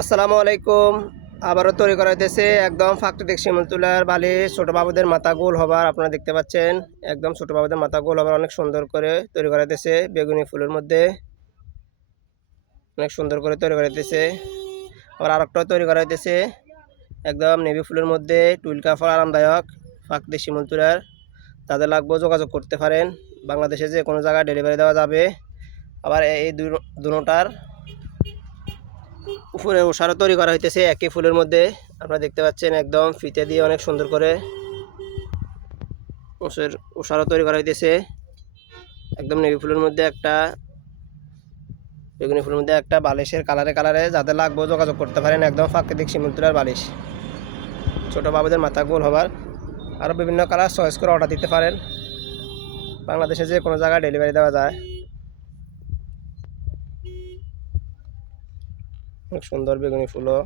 আসসালামু আলাইকুম। আবারও তৈরি করা হইতেছে একদম প্রাকৃতিক শিমুল তুলার বালিশ। ছোট বাবুদের মাথা গোল হবার আপনারা দেখতে পাচ্ছেন। একদম ছোট বাবুদের মাথা গোল হবার অনেক সুন্দর করে তৈরি করা হইতেছে বেগুনি ফুলের মধ্যে। অনেক সুন্দর করে তৈরি করা হইতেছে। আবার আরেকটাও তৈরি করা হইতেছে একদম নেভি ফুলের মধ্যে, টুইল কাপড় আরামদায়ক প্রাকৃতিক শিমুল তুলার। তাদের লাগবে যোগাযোগ করতে পারেন। বাংলাদেশে যে কোনো জায়গায় ডেলিভারি দেওয়া যাবে। আবার এই দুটার উপরে ওষারও তৈরি করা হইতেছে একই ফুলের মধ্যে। আপনারা দেখতে পাচ্ছেন একদম ফিতে দিয়ে অনেক সুন্দর করে ওষারও তৈরি করা হইতেছে একদম নেভি ফুলের মধ্যে, একটা বেগুনি ফুলের মধ্যে, একটা বালিশের কালারে যাদের লাগবে যোগাযোগ করতে পারেন। একদম প্রাকৃতিক শিমুল তুলার বালিশ, ছোট বাবুদের মাথা গোল হবার। আরও বিভিন্ন কালার চয়েস করে অর্ডার দিতে পারেন। বাংলাদেশে যে কোনো জায়গায় ডেলিভারি দেওয়া যায়। অনেক সুন্দর বেগুনি ফুলও।